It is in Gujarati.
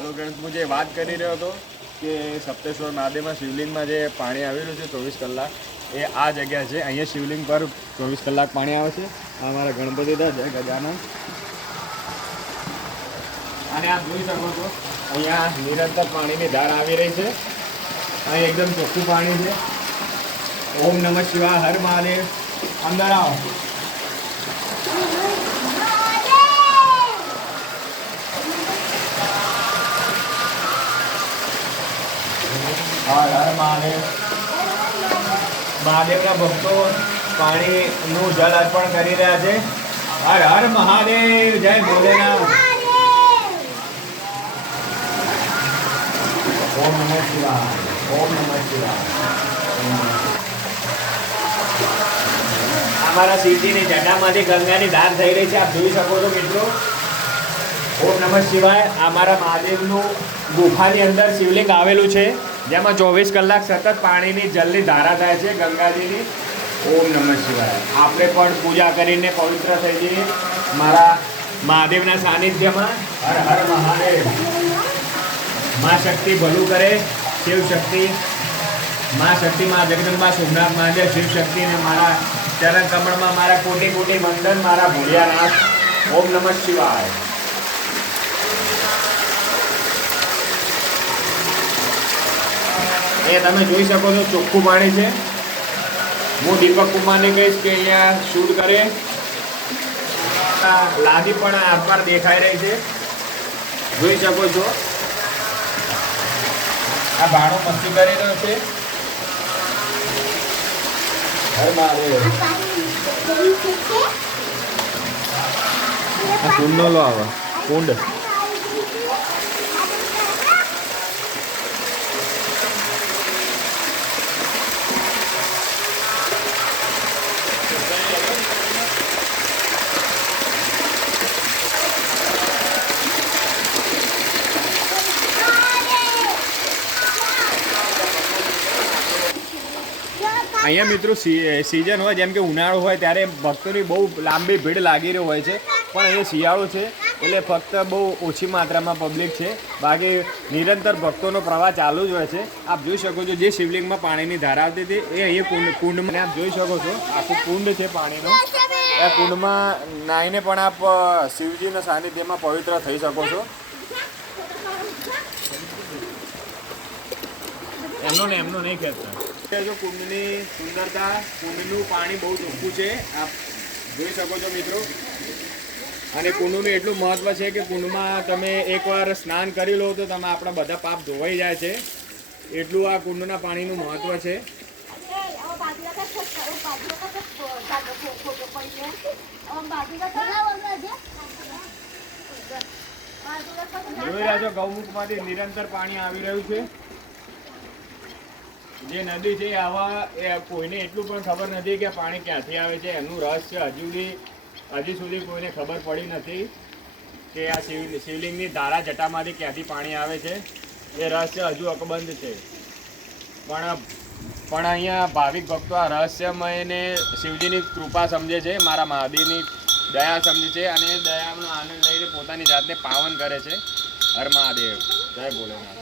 હાલો ફ્રેન્ડ્સ, હું જે વાત કરી રહ્યો હતો કે સપ્તેશ્વર મહાદેવમાં શિવલિંગમાં જે પાણી આવેલું છે 24 કલાક, એ આ જગ્યા છે. અહીંયા શિવલિંગ પર 24 કલાક પાણી આવે છે. આ અમારા ગણપતિ દાદા જય ગજાનન. અને આપ જોઈ શકો છો અહીંયા નિરંતર પાણીની ધાર આવી રહી છે. અહીં એકદમ ચોખ્ખું પાણી છે. ઓમ નમઃ શિવાય, હર મહાદેવ. અંદર આવો. હર હર મહાદેવ. મહાદેવના ભક્તો પાણીનું જલ અર્પણ કરી રહ્યા છે. હર હર મહાદેવ, જય ભોલેનાથ. ઓમ નમઃ શિવાય, ઓમ નમઃ શિવાય. અમારા શિવજીની જટામાંથી ગંગાની ધાર થઈ રહી છે, આપ જોઈ શકો છો મિત્રો. ઓમ નમઃ શિવાય. અમારા મહાદેવનું ગુફાની અંદર શિવલિંગ આવેલું છે, જેમાં 24 કલાક સતત પાણીની જલની ધારા થાય છે ગંગાજીની. ઓમ નમઃ શિવાય. આપણે પણ પૂજા કરીને પવિત્ર થઈ જઈએ મારા મહાદેવના સાનિધ્યમાં. હર હર મહાદેવ. મા શક્તિ ભલું કરે. શિવ શક્તિ, મા શક્તિ, મા જગદંબા, સોમનાથ મહાદેવ, શિવ શક્તિ ને મારા ચરણ કમળમાં મારા કોટી કોટી વંદન, મારા ભોળિયાનાથ. ઓમ નમઃ શિવાય. એ તમે જોઈ શકો છો ચોખ્ખું પાણી છે. હું દીપક કુમારને કહીશ કે અહીંયા શૂટ કરે. લાદી પણ આરપાર દેખાઈ રહી છે, જોઈ શકો છો. આ ભાણો મસ્તી કરી રહ્યો છે. કુંડ નો લો આવે કુંડ. અહીંયા મિત્રો સિઝન હોય, જેમ કે ઉનાળો હોય ત્યારે ભક્તોની બહુ લાંબી ભીડ લાગી રહી હોય છે. પણ અહીંયા શિયાળો છે એટલે ફક્ત બહુ ઓછી માત્રામાં પબ્લિક છે. બાકી નિરંતર ભક્તોનો પ્રવાહ ચાલુ જ હોય છે. આપ જોઈ શકો છો જે શિવલિંગમાં પાણીની ધાર આવતી હતી એ અહીંયા કુંડમાં આપ જોઈ શકો છો. આખું કુંડ છે પાણીનો. એ કુંડમાં નાહીને પણ આપ શિવજીના સાનિધ્યમાં પવિત્ર થઈ શકો છો. એમનો નહીં કહેતા. જો કુંડની સુંદરતા, કુંડનું પાણી બહુ ચોખ્ખું છે, આપ જોઈ શકો છો મિત્રો. અને કુંડનું એટલું મહત્વ છે કે કુંડમાં તમે એકવાર સ્નાન કરી લો તો તમે આપણા બધા પાપ ધોવાઈ જાય છે. એટલું આ કુંડના પાણીનું મહત્વ છે. જોઈ રહ્યા છો ગૌમુખમાંથી નિરંતર પાણી આવી રહ્યું છે. જે નદી છે આવા કોઈને એટલું પણ ખબર નથી કે પાણી ક્યાંથી આવે છે. એમનું રહસ્ય હજી સુધી કોઈને ખબર પડી નથી કે આ શિવલિંગની ધારા જટામાંથી ક્યાંથી પાણી આવે છે. એ રહસ્ય હજુ અકબંધ છે. પણ અહીંયા ભાવિક ભક્તો આ રહસ્યમયને શિવજીની કૃપા સમજે છે, મારા મહાદેવની દયા સમજે છે અને દયાનો આનંદ લઈને પોતાની જાતને પાવન કરે છે. હર મહાદેવ, જય ભોલેનાથ.